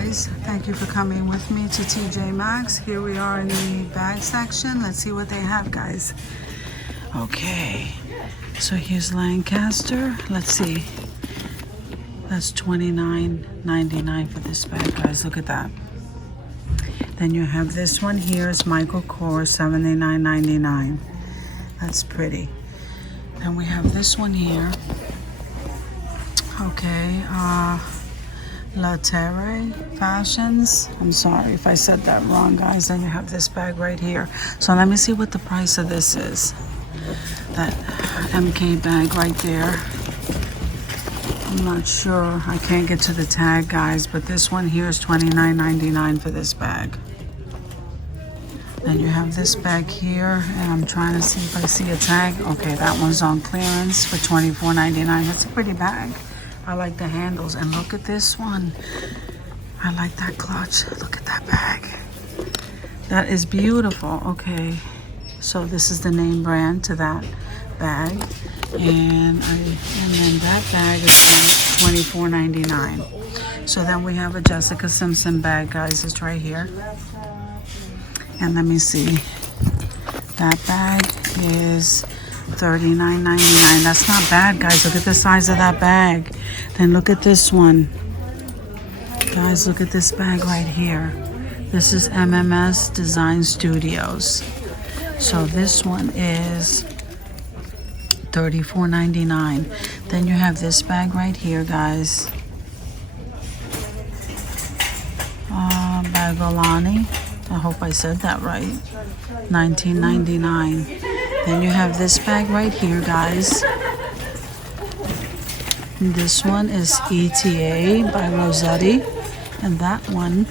guys, thank you for coming with me to TJ Maxx. Here we are in the bag section. Let's see what they have, guys. Okay, so here's Lancaster. Let's see, that's $29.99 for this bag, guys. Look at that. Then you have this one here. It's Michael Kors, $79.99. That's pretty. Then we have this one here. Okay, La Terre Fashions. I'm sorry if I said that wrong, guys. Then you have this bag right here. So let me see what the price of this is. That MK bag right there. I'm not sure. I can't get to the tag, guys, but this one here is $29.99 for this bag. Then you have this bag here, and I'm trying to see if I see a tag. Okay, that one's on clearance for $24.99. That's a pretty bag. I like the handles, and look at this one. I like that clutch. Look at that bag. That is beautiful. Okay, so this is the name brand to that bag, and then that bag is $24.99. So then we have a Jessica Simpson bag, guys. It's right here. And let me see. That bag is $39.99. That's not bad, guys. Look at the size of that bag. Then look at this one. Guys, look at this bag right here. This is MMS Design Studios. So this one is $34.99. Then you have this bag right here, guys. Bagolani. I hope I said that right. $19.99. Then you have this bag right here, guys. This one is ETA by Rossetti, and that one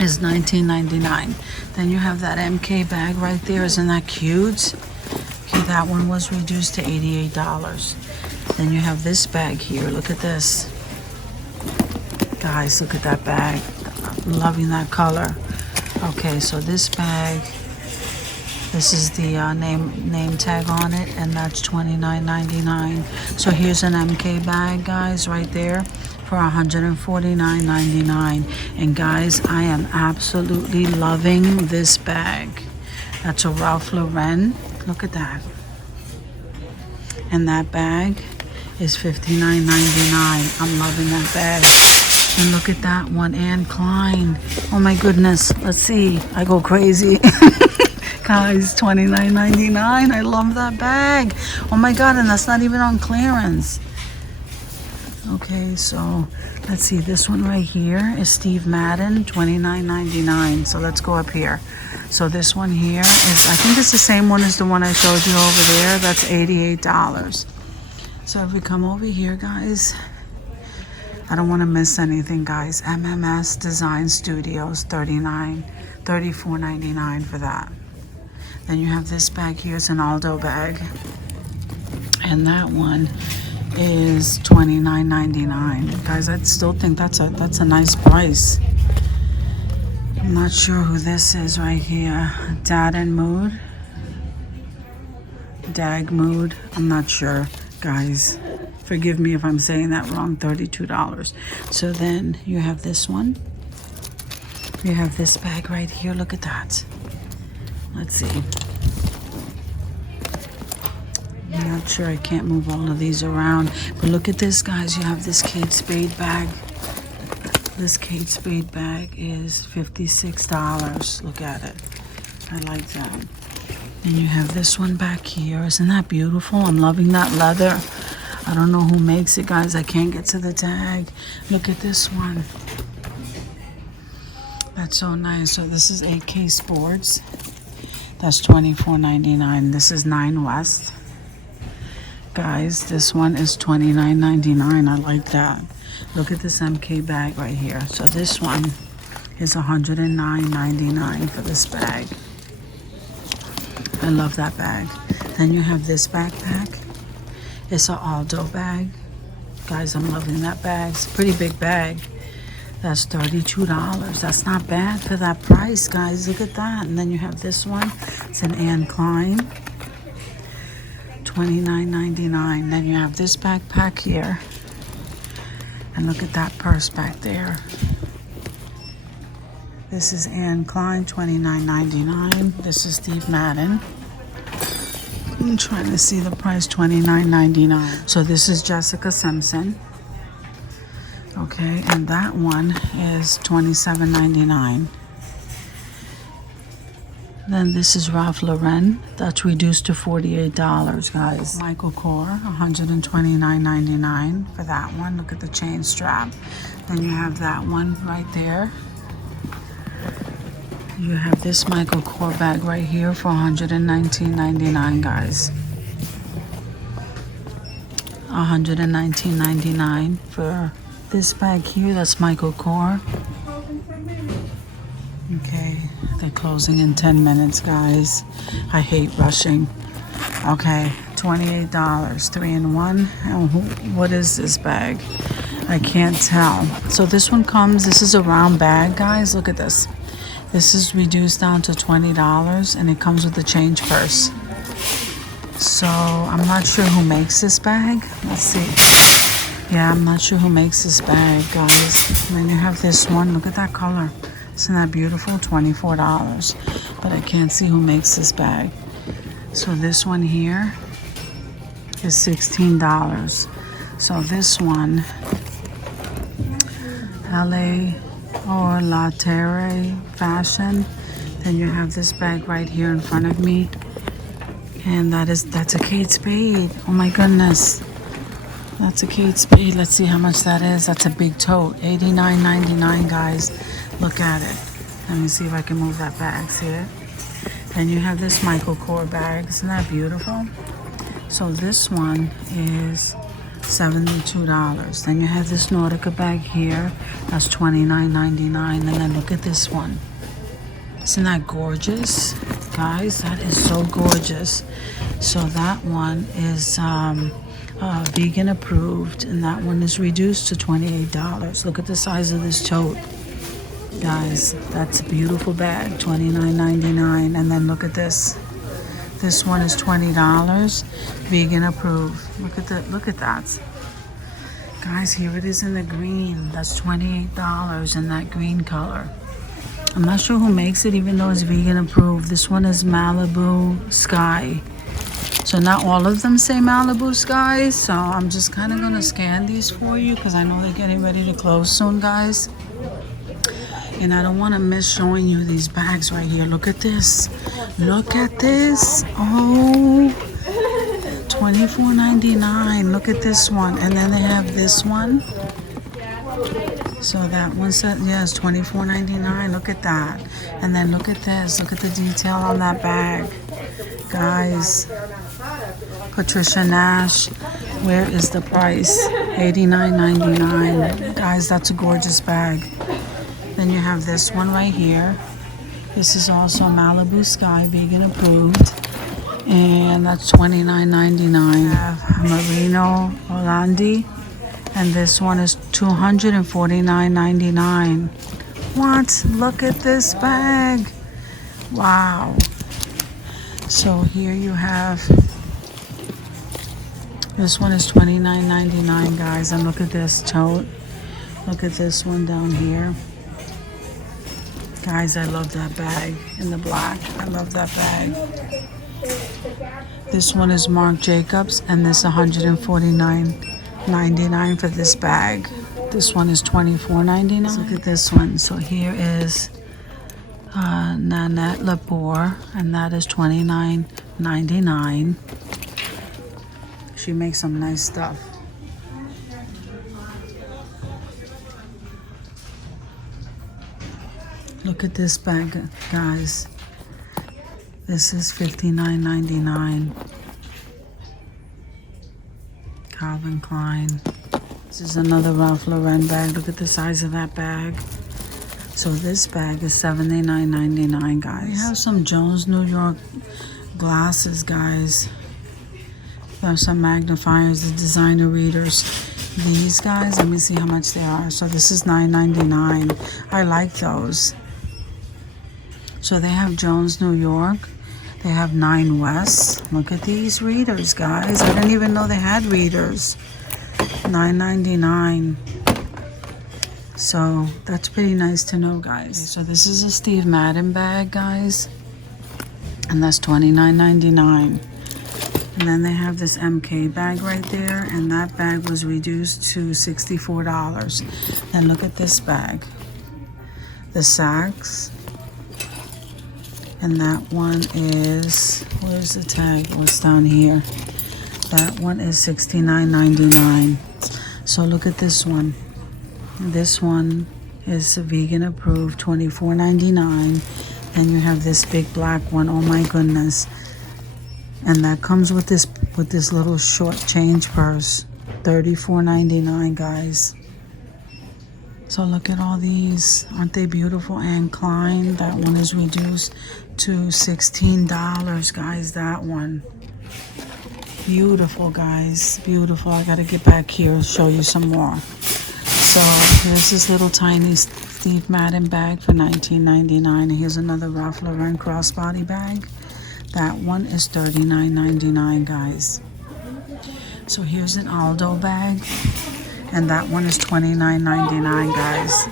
is $19.99. Then you have that MK bag right there. Isn't that cute? Okay, that one was reduced to $88. Then you have this bag here. Look at this. Guys, look at that bag. I'm loving that color. Okay, so this bag, this is the name tag on it, and that's $29.99. So here's an MK bag, guys, right there for $149.99. And guys, I am absolutely loving this bag. That's a Ralph Lauren. Look at that. And that bag is $59.99. I'm loving that bag. And look at that one, Anne Klein. Oh my goodness. Let's see. I go crazy. Guys, $29.99. I love that bag. Oh my God, and that's not even on clearance. Okay, so let's see. This one right here is Steve Madden, $29.99. So let's go up here. So this one here is, I think it's the same one as the one I showed you over there. That's $88. So if we come over here, guys, I don't want to miss anything, guys. MMS Design Studios, $34.99 for that. Then you have this bag here. It's an Aldo bag. And that one is $29.99. Guys, I still think that's a nice price. I'm not sure who this is right here. Dag Mood. I'm not sure, guys. Forgive me if I'm saying that wrong. $32. So then you have this one. You have this bag right here. Look at that. Let's see. I'm not sure. I can't move all of these around. But look at this, guys. You have this Kate Spade bag. This Kate Spade bag is $56. Look at it. I like that. And you have this one back here. Isn't that beautiful? I'm loving that leather. I don't know who makes it, guys. I can't get to the tag. Look at this one. That's so nice. So this is AK Sports. That's $24.99. This is 9 West. Guys, this one is $29.99. I like that. Look at this MK bag right here. So this one is $109.99 for this bag. I love that bag. Then you have this backpack. It's an Aldo bag. Guys, I'm loving that bag. It's a pretty big bag. That's $32. That's not bad for that price, guys. Look at that. And then you have this one. It's an Anne Klein. $29.99. Then you have this backpack here. And look at that purse back there. This is Anne Klein, $29.99. This is Steve Madden. I'm trying to see the price, $29.99. So this is Jessica Simpson. Okay, and that one is $27.99. Then this is Ralph Lauren. That's reduced to $48, guys. Michael Kors, $129.99 for that one. Look at the chain strap. Then you have that one right there. You have this Michael Kors bag right here for $119.99, guys. $119.99 for this bag here. That's Michael Kors. Okay, they're closing in 10 minutes, guys. I hate rushing. Okay, $28, 3-in-1. And what is this bag? I can't tell. So this one comes, this is a round bag, guys. Look at this. This is reduced down to $20, and it comes with a change purse. So I'm not sure who makes this bag. Let's see. Yeah, I'm not sure who makes this bag, guys. And then you have this one. Look at that color. Isn't that beautiful? $24. But I can't see who makes this bag. So this one here is $16. So this one, LA or La Terre Fashion. Then you have this bag right here in front of me. And that's a Kate Spade. Oh my goodness. That's a Kate Spade. Let's see how much that is. That's a big tote. $89.99, guys. Look at it. Let me see if I can move that bag. See it? Then you have this Michael Kors bag. Isn't that beautiful? So this one is $72. Then you have this Nautica bag here. That's $29.99. And then look at this one. Isn't that gorgeous? Guys, that is so gorgeous. So that one is vegan approved, and that one is reduced to $28. Look at the size of this tote. Guys, that's a beautiful bag, $29.99. And then look at this. This one is $20, vegan approved. Look at that. Guys, here it is in the green. That's $28 in that green color. I'm not sure who makes it, even though it's vegan approved. This one is Malibu Sky. So not all of them say Malibu Sky. So I'm just kind of going to scan these for you because I know they're getting ready to close soon, guys. And I don't want to miss showing you these bags right here. Look at this. Look at this. Oh, $24.99. Look at this one. And then they have this one. So that one said, yes, $24.99. Look at that. And then look at this. Look at the detail on that bag. Guys, Patricia Nash, where is the price? $89.99. Guys, that's a gorgeous bag. Then you have this one right here. This is also Malibu Sky, vegan approved. And that's $29.99. I have Merino Orlandi. And this one is $249.99. What? Look at this bag. Wow. So here you have, this one is $29.99, guys. And look at this tote. Look at this one down here. Guys, I love that bag in the black. I love that bag. This one is Marc Jacobs, and this $149.99 for this bag. This one is $24.99. Look at this one. So here is Nanette Lepore, and that is $29.99. She makes some nice stuff. Look at this bag, guys. This is $59.99. Calvin Klein. This is another Ralph Lauren bag. Look at the size of that bag. So this bag is $79.99, guys. We have some Jones New York glasses, guys. We have some magnifiers, the designer readers. These guys, let me see how much they are. So this is $9.99. I like those. So they have Jones New York. They have 9 West. Look at these readers, guys. I didn't even know they had readers. $9.99. So that's pretty nice to know, guys. So this is a Steve Madden bag, guys, and that's $29.99. And then they have this MK bag right there, and that bag was reduced to $64. And look at this bag, the Saks, and that one is, where's the tag? What's down here? That one is $69.99. So look at this one. This one is vegan approved, $24.99. And you have this big black one. Oh my goodness. And that comes with this little short change purse, $34.99, guys. So look at all these. Aren't they beautiful? Anne Klein. That one is reduced to $16, guys. That one. Beautiful, guys. Beautiful. I got to get back here and show you some more. So here's this little tiny Steve Madden bag for $19.99. Here's another Ralph Lauren crossbody bag. That one is $39.99, guys. So here's an Aldo bag, and that one is $29.99, guys.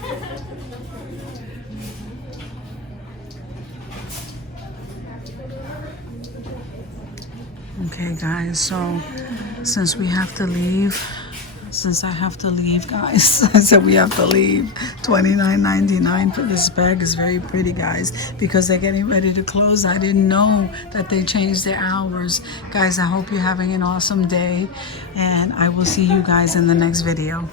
Okay, guys, so since I have to leave, guys, I said we have to leave. $29.99 for this bag is very pretty, guys, because they're getting ready to close. I didn't know that they changed their hours. Guys, I hope you're having an awesome day, and I will see you guys in the next video.